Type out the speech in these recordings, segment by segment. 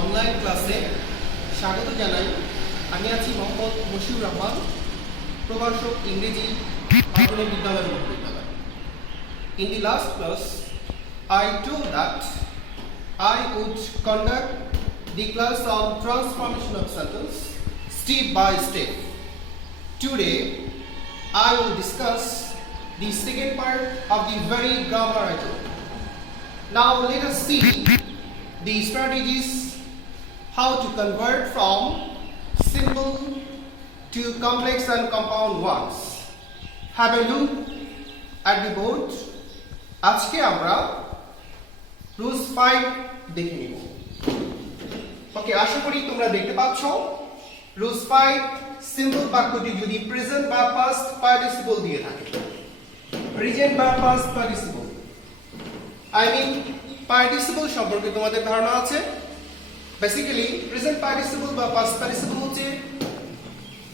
Online ক্লাসে স্বাগত জানাই। আমি আছি মোহাম্মদ মশিউর রহমান, প্রভাষক ইংরেজি আধুনিক বিদ্যালয় মহাবিদ্যালয়। In the last class, I told that I would conduct the class on transformation of sentence step by step. Today, I will discuss the second part of the very grammar I told. Now let us see the strategies how to convert from simple to complex and compound words. Have a look at the board. আজকে আমরা rules 5 দেখে নিব। ওকে, আশা করি তোমরা দেখতে পাচ্ছ। Rules 5 simple বাক্যটি যদি প্রেজেন্ট বা পাস্ট পার্টিসিপল দিয়ে থাকে, প্রেজেন্ট বা past participle, I mean participle সম্পর্কে তোমাদের ধারণা আছে। বেসিক্যালি প্রেজেন্ট পার্টিসিপল বা পাস্ট পার্টিসিপল হচ্ছে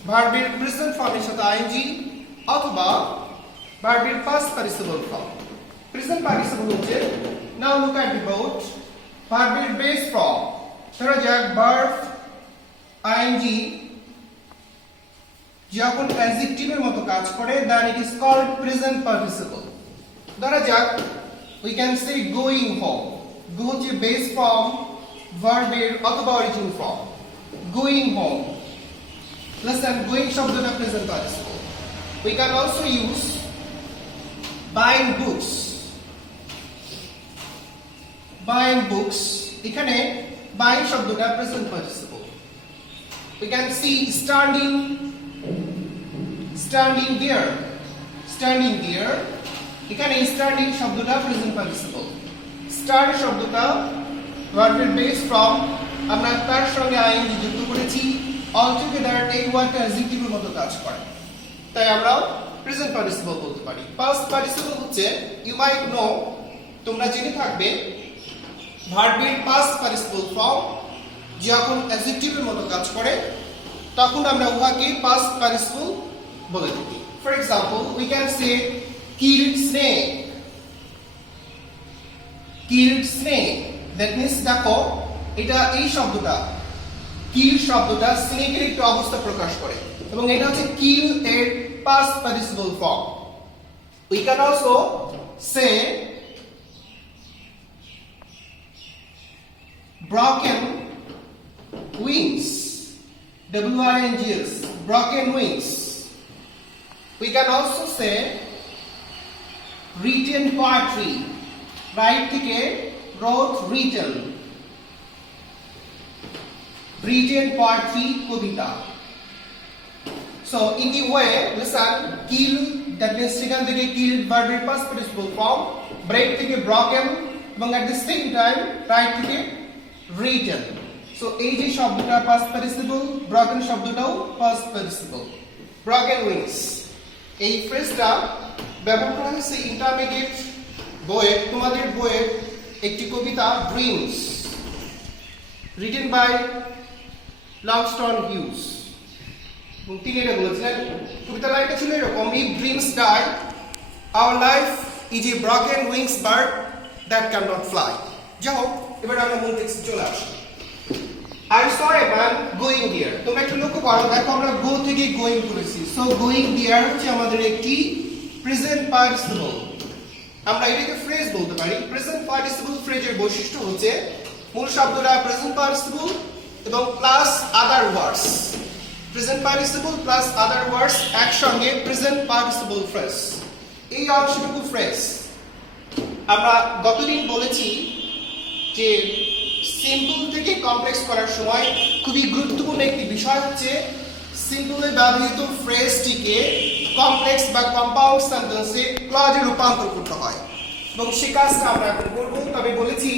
ভার্বের প্রেজেন্ট ফর্মের সাথে আইএনজি অথবা ভার্বের past participle form. Present participle হচ্ছে, now look at the board, ভার্বের বেস ফর্ম। ধরা যাক ভার্ব আইএনজি যখন অ্যাডজেক্টিভের মতো কাজ করে, then it is called present participle. ধরা যাক we can say going home. Go হচ্ছে বেস ফর্ম ভার্বের অথবা origin form. going home, listen, going শব্দটা present participle. we can also use buying books. buying books, এখানে buying শব্দটা present participle. we can see standing there. standing there, এখানে starting শব্দটা present participle. Start শব্দটা ভার্বের base form, আমরা তার সঙ্গে আইএনজি যুক্ত করেছি। অল টুগেদার এই ওয়ার্ডটা অ্যাডজেক্টিভের মতো কাজ করে, তাই আমরা প্রেজেন্ট পার্টিসিপল বলতে পারি। পাস্ট পার্টিসিপল হচ্ছে, ইউ মাইট নো, তোমরা জেনে থাকবে, ভার্বের পাস্ট পার্টিসিপল ফর্ম যখন অ্যাডজেক্টিভের মতো কাজ করে তখন আমরা উহাকে পাস্ট পার্টিসিপল বলে থাকি। For example, we can say killed snake. killed snake, that means দেখো এটা এই শব্দটা কিল শব্দটা স্নেকের একটি অবস্থা প্রকাশ করে এবং এটা হচ্ছে কিল এর past participle form. we can also say broken wings, wings, broken wings. we can also say written poetry, right থেকে wrote, written poetry, কবিতা। so in the way, listen, kill, that means সেখান থেকে killed verb past participle form, break থেকে broken এবং at the same time right থেকে written। so এই যে শব্দটা past participle, broken শব্দটাও past participle। broken wings, এই ফ্রেজটা ব্যবহার করা হয়েছে ইন্টারমিডিয়েট বইয়ে, তোমাদের বইয়ের একটি কবিতা dreams, written by Langston Hughes, এবং তিনি এটা বলেছিলেন। কবিতার লাইনটা ছিল এরকম, if dreams die our life is a broken wings bird that can not fly. যাই হোক, এবার আমরা মূল টেক্সটে চলে আসি। I saw a man going there. তোমরা একটু লক্ষ্য করো, দেখো আমরা গো থেকে গোয়িং করেছি। সো গোয়িং দেয়ার হচ্ছে আমাদের একটি প্রেজেন্ট পার্টিসিপল। আমরা এটাকে ফ্রেজ বলতে পারি। প্রেজেন্ট পার্টিসিপল ফ্রেজের বৈশিষ্ট্য হচ্ছে মূল শব্দটা প্রেজেন্ট পার্টিসিপল এবং প্লাস আদার ওয়ার্ডস। প্রেজেন্ট পার্টিসিপল প্লাস আদার ওয়ার্ডস একসঙ্গে প্রেজেন্ট পার্টিসিপল ফ্রেজ। এই অংশটুকু ফ্রেজ আমরা গতদিন বলেছি যে সিম্পল থেকে কমপ্লেক্স করার সময় খুবই গুরুত্বপূর্ণ একটি বিষয় হচ্ছে সিম্পলে ব্যবহৃত ফ্রেজটিকে কমপ্লেক্স বা কম্পাউন্ড সেন্টেন্সে ক্লজে রূপান্তর করতে হয় এবং সে কাজটা আমরা এখন করব। তবে বলেছি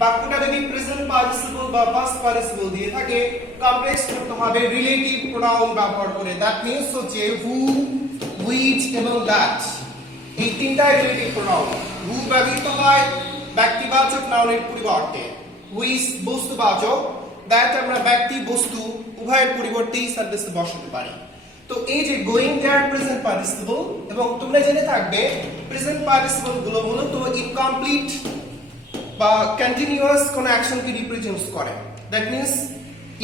বাক্যটা যদি প্রেজেন্ট পার্টিসিপল বা পাস্ট পার্টিসিপল দিয়ে থাকে, কমপ্লেক্স করতে হবে রিলেটিভ প্রোনাউন ব্যবহার করে। দ্যাট মিন্স হচ্ছে হু, হুইচ এবং দ্যাট, এই তিনটা রিলেটিভ প্রোনাউন। হু ব্যবহৃত হয় ব্যক্তিবাচক নাউনের পরিবর্তে, হুইচ বস্তুবাচক, দ্যাট আমরা ব্যক্তি বস্তু উভয়ের পরিবর্তেই সেন্টেন্সে বসাতে পারি। তো এই যে গোয়িং দেয়ার প্রেজেন্ট পার্টিসিপল, এবং তোমরা জেনে থাকবে প্রেজেন্ট পার্টিসিপল গুলো মূলত ইনকমপ্লিট বা কন্টিনিউয়াস কোনো অ্যাকশনকে রিপ্রেজেন্ট করে, দ্যাট মিন্স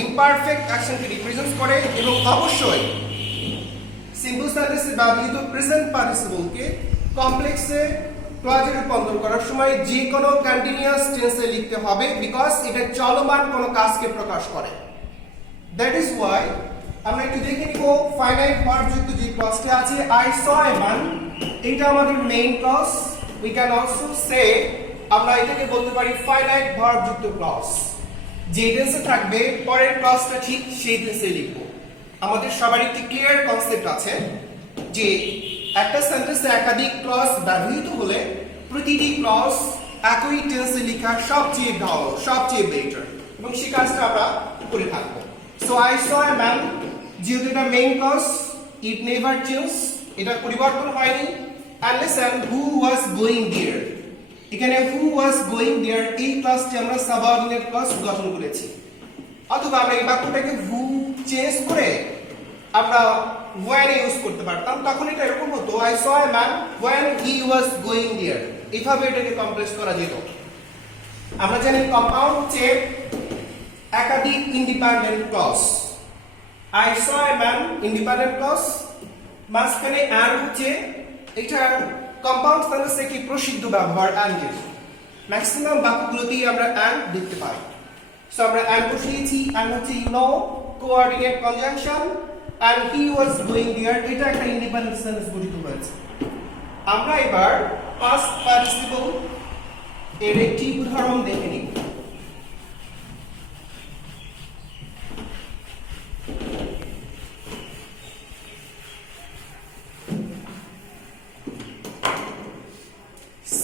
ইমপারফেক্ট অ্যাকশনকে রিপ্রেজেন্ট করে এবং অবশ্যই সিম্পল সেন্টেন্সে ব্যবহৃত প্রেজেন্ট পার্টিসিপলকে কমপ্লেক্সে ক্লজে রূপান্তর করার সময় যে কোনো কন্টিনিউয়াস টেন্সে লিখতে হবে, বিকজ এটা চলমান কোনো কাজকে প্রকাশ করে। দ্যাট ইজ ওয়াই আমরা একটু দেখে নিব ফাইনাইট ভার্ব যুক্ত যে ক্লজটা আছে আই স এ ম্যান, এটা আমাদের main clause. We can also say, আমরা এটাকে বলতে পারি ফাইনাইট ভার্ব যুক্ত ক্লজ। যে টেন্সে থাকবে পরের ক্লজটা ঠিক সেই টেন্সে লিখব। আমাদের সবার একটি ক্লিয়ার কনসেপ্ট আছে যে একটা সেন্টেন্সে একাধিক ক্লজ ব্যবহৃত হলে প্রতিটি ক্লজ একই টেন্সে লেখা সবচেয়ে ভালো, সবচেয়ে বেটার, এবং সেই কাজটা আমরা করে থাকবো। So I saw a man, যেহেতু এটা main clause, it never change, এটা পরিবর্তন হয়নি। and listen, who was going there, এখানে who was going there এই ক্লজটি আমরা সাবঅর্ডিনেট ক্লজ গঠন করেছি। অথবা আমরা এই বাক্যটাকে who চেঞ্জ করে আমরা when ইউজ করতে পারতাম, তখন এটা এরকম হতো I saw a man when he was going there, এইভাবে এটাকে কমপ্লেক্স করা যেত। আমরা জানি কম্পাউন্ড হচ্ছে একাধিক independent clause. I saw a man independent clause, মাঝখানে and হচ্ছে এটা কম্পাউন্ড সেন্টেন্সে কি প্রসিদ্ধ ব্যবহার and এর। ম্যাক্সিমাম বাক্যগুলোতেই আমরা and দেখতে পাই। সো আমরা and বসিয়েছি, and হচ্ছে you know coordinate conjunction, and he was going there, এটা একটা ইন্ডিপেন্ডেন্ট সেন্টেন্স গঠিত হয়েছে। আমরা এবার পাস্ট পার্টিসিপল এর একটি উদাহরণ দেখে নিই।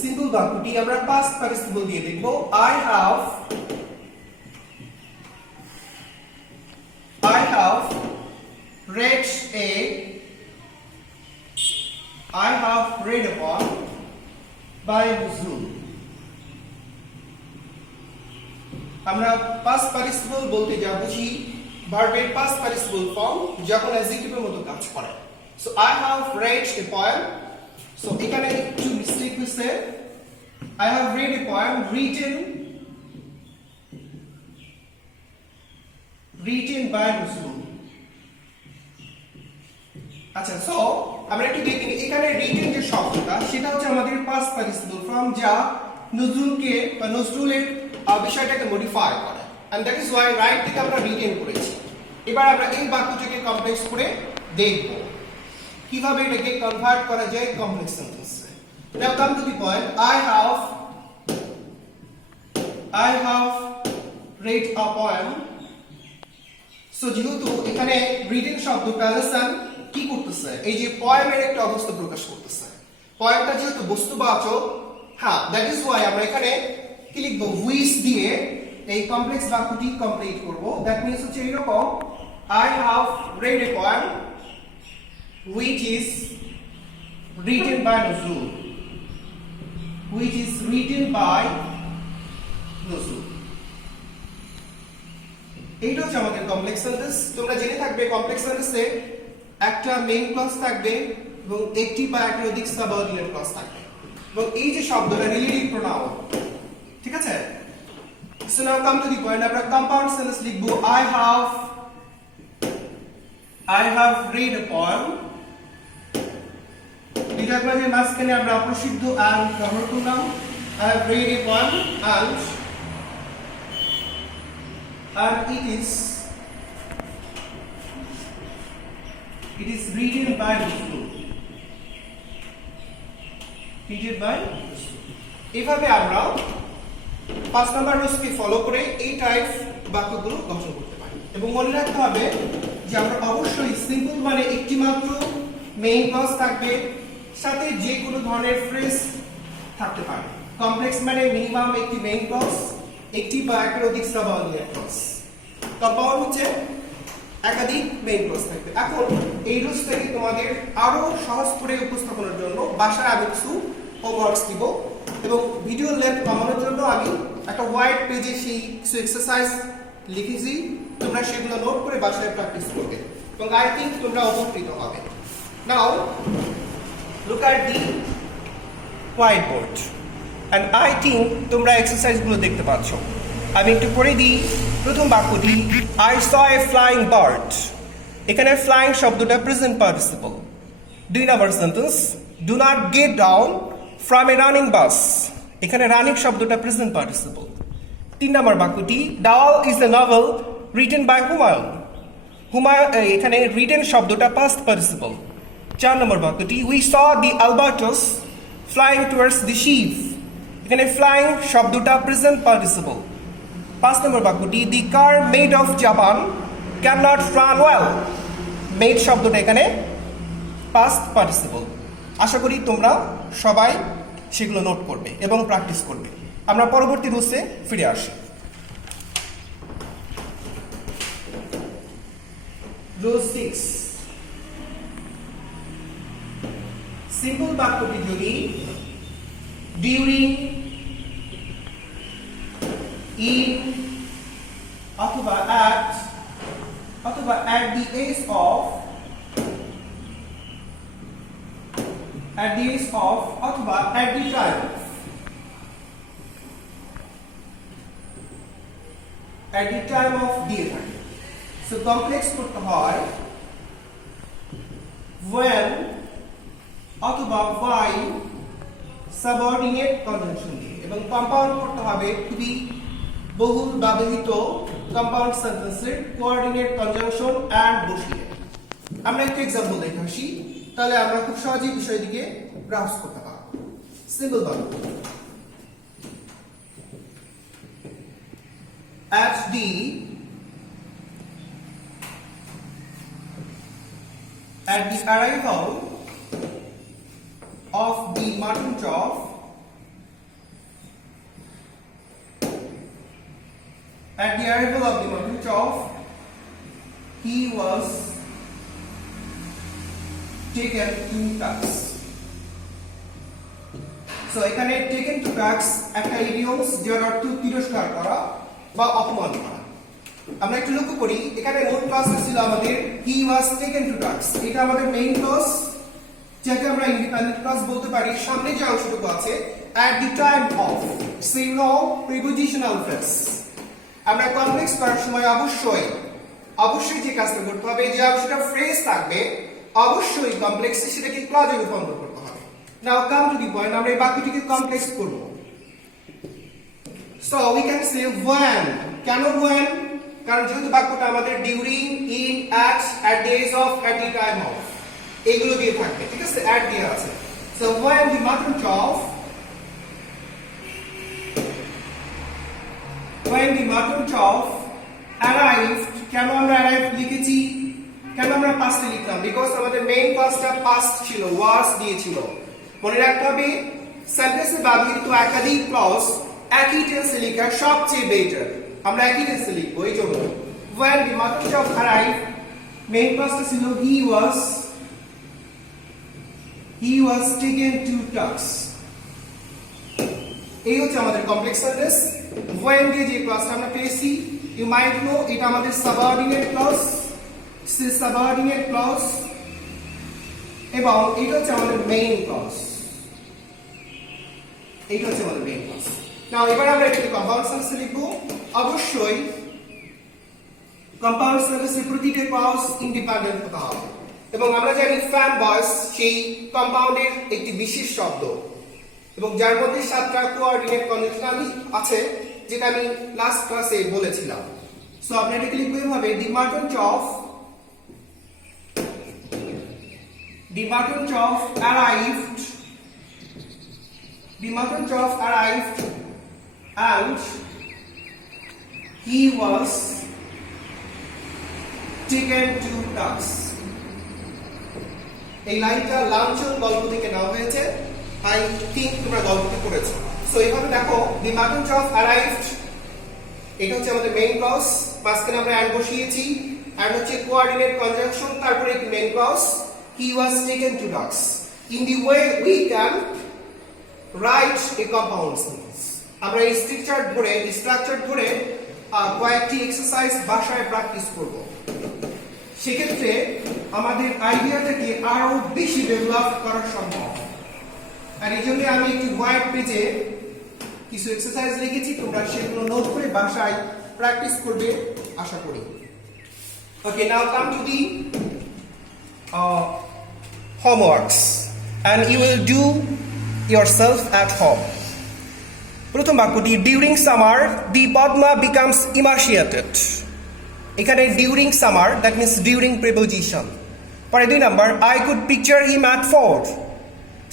সিম্পল বাক্যটি আমরা পাস্ট পার্টিসিপল দিয়ে দেখব। I have read a poem by Nuzrul। আমরা পাস্ট পার্টিসিপল বলতে যা বুঝি ভার্বের পাস্ট পার্টিসিপল ফর্ম যখন অ্যাডজেক্টিভের মতো কাজ করে। So I have read a poem, so এখানে একটু মিস্টেক হয়েছে। I have read a poem written by Nuzrul। আচ্ছা, সো আমরা একটু দেখি এখানে রিটেন যে শব্দটা সেটা হচ্ছে আমাদের পাস্ট পার্টিসিপল ফর্ম, যা নজরুলকে বা নজরুলের বিষয়টাকে মডিফাই করে, and that is why write থেকে আমরা রিটেন করেছি। এবার আমরা এই বাক্যটাকে কমপ্লেক্স করে দেখব কিভাবে এটাকে কনভার্ট করা যায় কমপ্লেক্স সেন্টেন্সে। Now come to the point, I have read a poem। So যেহেতু এখানে রিটেন শব্দটা লিসেন কি করতেছে, এই যে পয়েমের একটা অবস্থা প্রকাশ করতেছে। পয়েমটা যেহেতু বস্তুবাচক, হ্যাঁ, দ্যাট ইজ ওয়াই আমরা এখানে কি লিখবো, হুইচ দিয়ে এই কমপ্লেক্স বাক্যটি কমপ্লিট করব। দ্যাট মিন্স হচ্ছে এরকম, I have read a poem which is written by Nuzrul, which is written by Nuzrul। এইটা হচ্ছে আমাদের কমপ্লেক্স সেন্টেন্স। তোমরা জেনে থাকবে কমপ্লেক্স সেন্টেন্সে একটা মেইন ক্লজ থাকবে এবং একটি বা একাধিক সাবঅর্ডিনেট ক্লজ থাকবে, এবং এই যে শব্দটা রিলেটিভ প্রোনাউন, ঠিক আছে। So now come to the point, আমরা কম্পাউন্ড সেন্টেন্স লিখব। I have read a poem, এটার মাঝে মাঝখানে আমরা প্রসিদ্ধ and ব্যবহার করলাম। I have read a poem and it is written by Nuzrul, এভাবে আমরা 5 নাম্বার রুলসকে ফলো করে এই টাইপ বাক্যগুলো গঠন করতে পারি। এবং মনে রাখতে হবে যে আমরা অবশ্যই সিম্পল মানে একটি মাত্র মেইন ক্লজ থাকবে, সাথে যে কোনো ধরনের ফ্রেজ থাকতে পারে। কমপ্লেক্স মানে মিনিমাম একটি মেইন ক্লজ, একটি বা একাধিক সাবঅর্ডিনেট ক্লজ। কম্পাউন্ড হচ্ছে একাধিক মেইন ক্লজ থাকবে। এখন এই রুলসটাকে তোমাদের আরো সহজ করে উপস্থাপনের জন্য বাসায় আমি কিছু হোমওয়ার্কস দিব, এবং ভিডিও লেন্থ কমানোর জন্য আমি একটা হোয়াইট পেজে সেই কিছু এক্সারসাইজ লিখেছি, তোমরা সেগুলো নোট করে বাসায় প্র্যাকটিস করবে, এবং আই থিংক তোমরা উপকৃত হবে। Now look at the white board. And I think তোমরা এক্সারসাইজগুলো দেখতে পাচ্ছ। আমি একটু পড়ে দিই প্রথম বাক্যটি, I saw a flying bird. এখানে ফ্লাইং শব্দটা প্রেজেন্ট পার্টিসিপল। 2 নম্বর sentence, do not get down from a running bus. এখানে রানিং শব্দটা প্রেজেন্ট পার্টিসিপল। 3 নম্বর বাক্যটি, ডাল is a novel written by Humayun. Humayun এখানে রিটেন শব্দটা পাস্ট পার্টিসিপল। 4 নম্বর বাক্যটি, we saw the albatross flying towards the ship. এখানে ফ্লাইং শব্দটা প্রেজেন্ট পার্টিসিপল। 5 নম্বর বাক্যটি, the car made of Japan can not run well. Made শব্দটা এখানে পাস্ট পার্টিসিপল। আশা করি তোমরা সবাই সেগুলো নোট করবে এবং প্র্যাকটিস করবে। আমরা পরবর্তী রুলসে ফিরে আসি। রুল 6, সিম্পল বাক্যটি যদি ডিউরিং, ইন অথবা at the age of অথবা at the time of দিয়ে থাকে। সো কমপ্লেক্স করতে হয় when অথবা while সাবঅর্ডিনেট কনজাংশন দিয়ে, এবং কম্পাউন্ড করতে হবে খুবই বহুল ব্যবহৃত কম্পাউন্ড সেন্টেন্সের কোঅর্ডিনেট কনজাংশন অ্যান্ড বসিয়ে। আমরা একটা এক্সাম্পল দেখে আসি, তাহলে আমরা খুব সহজেই বিষয়টিকে গ্রাস্প করতে পারব। সিম্পল বাক্য, at the arrival of the mutton chop, he was taken to task. So এখানে taken to task একটা ইডিয়মস যার অর্থ তিরস্কার করা বা অপমান করা। আমরা একটু লক্ষ্য করি, এখানে মূল ক্লজটা ছিল আমাদের he was taken to task। এটা আমাদের মেইন ক্লজ, যাকে আমরা ইন্ডিপেন্ডেন্ট ক্লজ বলতে পারি। সামনে যে অংশটুকু আছে at the time of, সিনো প্রিপোজিশনাল ফ্রেজ। আমরা কমপ্লেক্স করার সময় অবশ্যই যে কাজটা করতে হবে, যে অংশটা ফ্রেজ থাকবে অবশ্যই কমপ্লেক্স সেটাকে ক্লজে রূপান্তর করতে হবে। নাও কাম টু দি পয়েন্ট, আমরা এই বাক্যটিকে কমপ্লেক্স করব। So we can say when। কেন when? কারণ যেহেতু বাক্যটা আমাদের during, in, at the age of, at the time of এগুলো দিয়ে থাকবে, ঠিক আছে? at দিয়ে আছে। So when the mutton chop arrived, কেন আমরা arrived লিখেছি, কেন আমরা পাস্টে লিখলাম? বিকজ আমাদের মেইন ক্লজটা পাস্ট ছিল, was দিয়েছিল। মনে রাখতে হবে সেন্টেন্সে ব্যবহৃত একাধিক ক্লজ একই টেন্সে লেখা সবচেয়ে বেটার। আমরা একই টেন্সে লিখবো। এই জন্য when the mutton chop arrived, main ক্লজটা ছিল he was taken to task। এই হচ্ছে আমাদের কমপ্লেক্স সেন্টেন্স। when দিয়ে যে ক্লজটা আমরা পেয়েছি, ইউ মাইট নো এটা আমাদের সাবঅর্ডিনেট ক্লজ, এবং এটা হচ্ছে আমাদের মেইন ক্লজ। নাও এবার আমরা এটাকে কম্পাউন্ড সেন্টেন্সে লিখবো। অবশ্যই কম্পাউন্ড সেন্টেন্সে প্রতিটা ক্লজ ইন্ডিপেন্ডেন্ট হতে হবে, এবং আমরা জানি ফ্যান ভয়েস সেই কম্পাউন্ডের একটি বিশেষ শব্দ, এবং যার মধ্যে 7টা কোঅর্ডিনেট কনজাংশন আছে, যেটা আমি লাস্ট ক্লাসে বলেছিলাম। সো আমরা এটাকে লিখবো এভাবে, the mutton chop arrived, and he was taken to task। এই লাইনটা লাঞ্ছন গল্প থেকে নেওয়া হয়েছে, আই থিংক তোমরা গল্পটি পড়েছো। সো এইভাবে দেখো, দি মাটন চপ arrived, এটা হচ্ছে আমাদের মেইন ক্লজ, মাঝখানে আমরা অ্যান্ড বসিয়েছি, অ্যান্ড হচ্ছে কোঅর্ডিনেট কনজাংশন, তারপরে একটি main clause, he was taken to task। in the way we can write a compound sentence। আমরা এই স্ট্রাকচার ধরে কয়েকটি এক্সারসাইজ বাসায় প্র্যাকটিস করব। সেক্ষেত্রে আমাদের আইডিয়াটাকে আরো বেশি ডেভেলপ করা সম্ভব। আর এই জন্য আমি একটি হোয়াইট পেজে কিছু এক্সারসাইজ লিখেছি, তোমরা সেগুলো নোট করে বাসায় প্র্যাকটিস করবে আশা করি। Okay, now come to the homeworks and you will do yourself at home. প্রথম বাক্যটি, during summer the Padma becomes emaciated. এখানে during summer that means during preposition. পরে 2 number, I could picture him at fort.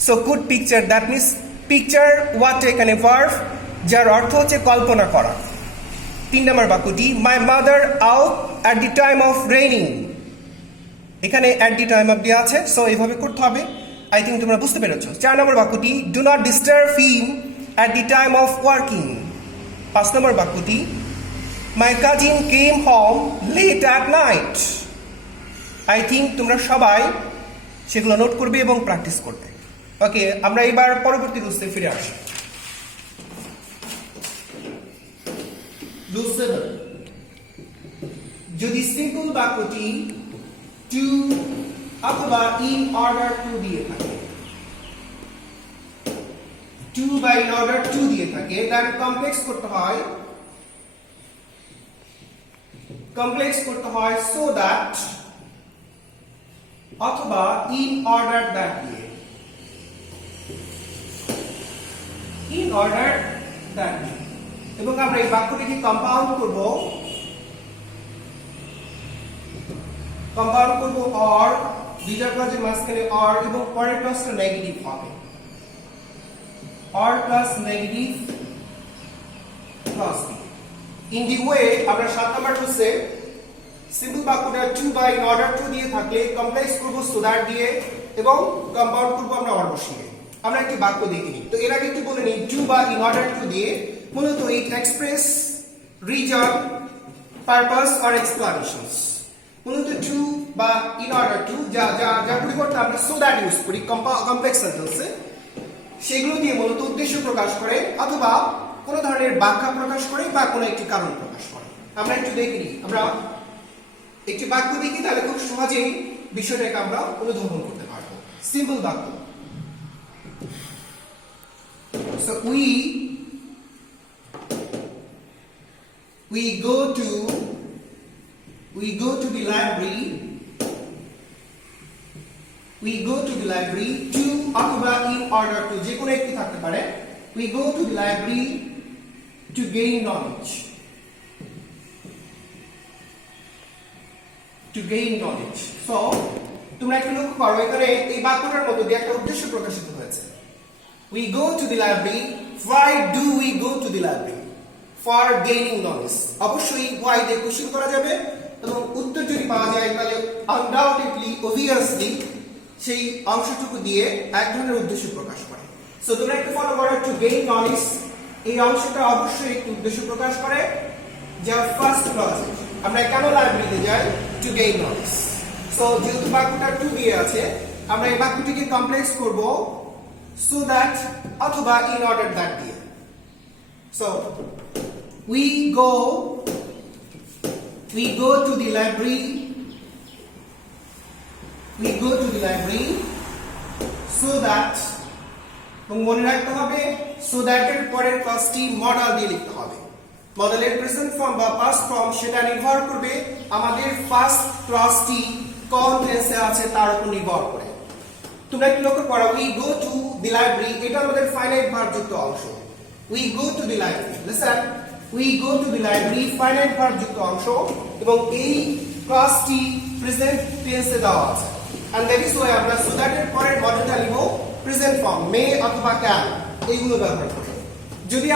So could picture that means picture what এখানে verb, যার অর্থ হচ্ছে কল্পনা করা। 3 নাম্বার বাক্যটি, my mother out at the time of raining. এখানে অ্যাট দি টাইম অফ দেওয়া আছে, সো এইভাবে করতে হবে। আই থিঙ্ক তোমরা বুঝতে পেরেছো। 4 নম্বর বাক্যটি, do not disturb him at the time of working. 5 নম্বর বাক্যটি, my cousin came home late at night. I think তোমরা সবাই সেগুলো নোট করবে এবং প্র্যাকটিস করবে। ওকে, আমরা এবার পরবর্তী রুলসে ফিরে আসি। রুল 7, যদি সিম্পল বাক্যটি টু অথবা ইন অর্ডার টু দিয়ে থাকে, টু বা ইন অর্ডার টু দিয়ে থাকে, তাহলে কমপ্লেক্স করতে হয় সো দ্যাট অথবা ইন অর্ডার দ্যাট দিয়ে, ইন অর্ডার দ্যাট দিয়ে। এবং আমরা এই বাক্যটিকে কম্পাউন্ড করব অর, দুইটা ক্লজের মাঝখানে অর এবং পরের ক্লজটা নেগেটিভ হবে, or plus negative clause. In the way আমরা 7 নাম্বার রুলসে সিম্পল বাক্যটা টু বা ইন অর্ডার টু দিয়ে থাকলে কমপ্লেক্স করব সো দ্যাট দিয়ে এবং কম্পাউন্ড করব আমরা অর বসিয়ে। আমরা একটি বাক্য দেখে নিই। তো এর আগে একটু বলে নিই, টু বা ইন অর্ডার টু দিয়ে মূলত ইট express reason purpose or explanations. মূলত টু বা ইন অর্ডার টু যা পরিবর্তে আমরা সো দ্যাট ইউজ করি কমপ্লেক্স সেন্টেন্সে, সেগুলো দিয়ে মূলত উদ্দেশ্য প্রকাশ করে অথবা কোনো ধরনের ব্যাখ্যা প্রকাশ করে বা কোনো একটি কারণ প্রকাশ করে। আমরা একটু দেখে নিই। আমরা একটি বাক্য দেখি, তাহলে খুব সহজেই বিষয়টাকে আমরা অনুধাবন করতে পারবো। সিম্পল বাক্য, so we go to the library to অথবা in order to, যে কোনো একটি থাকতে পারে। we go to the library to gain knowledge, so তোমরা একটু লক্ষ্য করো, এখানে এই বাক্যটার মধ্যে দিয়ে একটা উদ্দেশ্য প্রকাশিত হয়েছে। we go to the library, why do we go to the library? for gaining knowledge। অবশ্যই why দিয়ে কোশ্চেন করা যাবে এবং উত্তর যদি পাওয়া যায় তাহলে আনডাউটেডলি obviously সেই অংশটুকু দিয়ে এক ধরনের উদ্দেশ্য প্রকাশ করে। সো তোমরা একটু ফলো করো, টু গেইন নলেজ এই অংশটা অবশ্যই একটু উদ্দেশ্য প্রকাশ করে। যা ফার্স্ট ক্লজ, আমরা কেন লাইব্রেরিতে যাই? Two gain knowledge. সো যেহেতু বাক্যটা টু দিয়ে আছে, আমরা এই বাক্যটিকে কমপ্লেক্স করব সো দ্যাট অথবা ইন অর্ডার দ্যাট দিয়ে। So we go to the library so that, এবং মনে রাখতে হবে সো দ্যাট এর পরের ক্লজটি মডেল দিয়ে লিখতে হবে। মডেলের প্রেজেন্ট ফর্ম বা পাস্ট ফর্ম সেটা নির্ভর করবে আমাদের ফার্স্ট ক্লজটি কোন টেন্সে আছে তার উপর নির্ভর করে। তোমরা একটু লক্ষ্য করো, we go to the library, এটা আমাদের ফাইনাইট ভার্ব যুক্ত অংশ। we go to the library, listen, we go to the library finite verb যুক্ত অংশ এবং এই ক্লজটি প্রেজেন্ট টেন্সে দেওয়া আছে। and that is why আমরা so that এর পরের মডেলটা লিখব প্রেজেন্ট ফর্ম, মে অথবা ক্যান এইগুলো ব্যবহার করব। যদি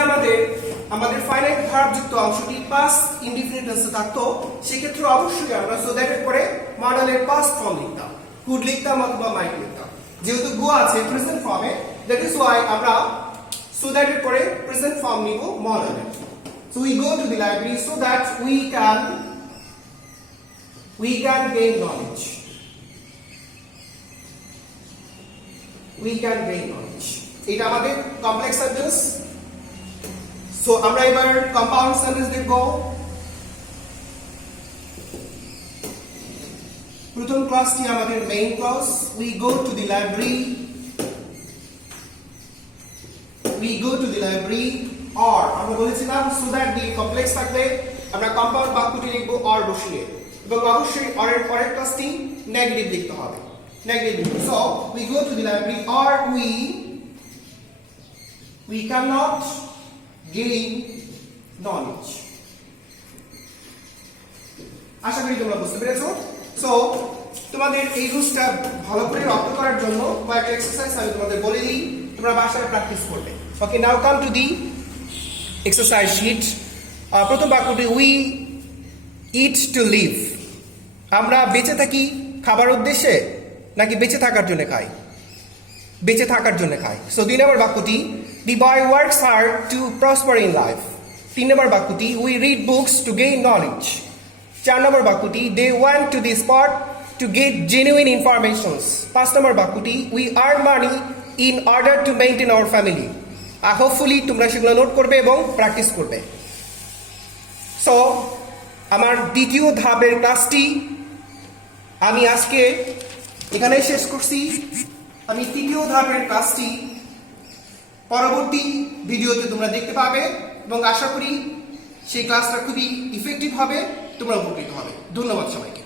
আমাদের ফাইনাইট ভার্ব যুক্ত অংশটি পাস্ট ইনডিফিনিট টেন্সে থাকতো, সেক্ষেত্রে অবশ্যই আমরা so that এর পরে মডেলের পাস্ট ফর্ম লিখতাম, কুড লিখতাম অথবা মাইট লিখতাম। যেহেতু গো আছে প্রেজেন্ট ফর্মে, that is why আমরা so that এর পরে প্রেজেন্ট ফর্ম নিব মডেলের। so we go to the library so that we can gain knowledge, এটা আমাদের কমপ্লেক্স সেন্টেন্স। সো আমরা এবার কম্পাউন্ড সেন্টেন্স দেখব। প্রথম ক্লাসটি আমাদের main class, we go to the library or আমরা বলেছিলাম সো দ্যাট দি কমপ্লেক্স থাকলে আমরা কম্পাউন্ড বাক্যটি লিখবো অর বসিয়ে এবং অবশ্যই অরের পরের ক্লাসটি নেগেটিভ লিখতে হবে negative so we go to the library or we cannot gain knowledge আশা করি তোমরা বুঝতে পেরেছো সো তোমাদের এই রুলসটা ভালো করে রপ্ত করার জন্য কয়েকটা এক্সারসাইজ আমি তোমাদের বলে দিই তোমরা বাসায় প্র্যাকটিস করবে okay now come to the exercise sheet প্রথম বাক্যটি উই ইট টু লিভ আমরা বেঁচে থাকি খাবার উদ্দেশ্যে নাকি বেঁচে থাকার জন্য খাই বেঁচে থাকার জন্য খাই সো 2 নম্বর বাক্যটি the boy works hard to prosper in life 3 নম্বর বাক্যটি we read books to gain knowledge 4 নম্বর বাক্যটি they went to the spot to get genuine informations 5 নম্বর বাক্যটি we earn money in order to maintain our family hopefully তোমরা সেগুলো note করবে এবং প্র্যাকটিস করবে সো আমার দ্বিতীয় ধাপের ক্লাসটি আমি আজকে এখানে শেষ করছি আমি তৃতীয় ধাপের ক্লাসটি পরবর্তী ভিডিওতে তোমরা দেখতে পাবে এবং আশা করি সেই ক্লাসটা খুবই ইফেক্টিভ হবে তোমরা উপকৃত হবে ধন্যবাদ সবাইকে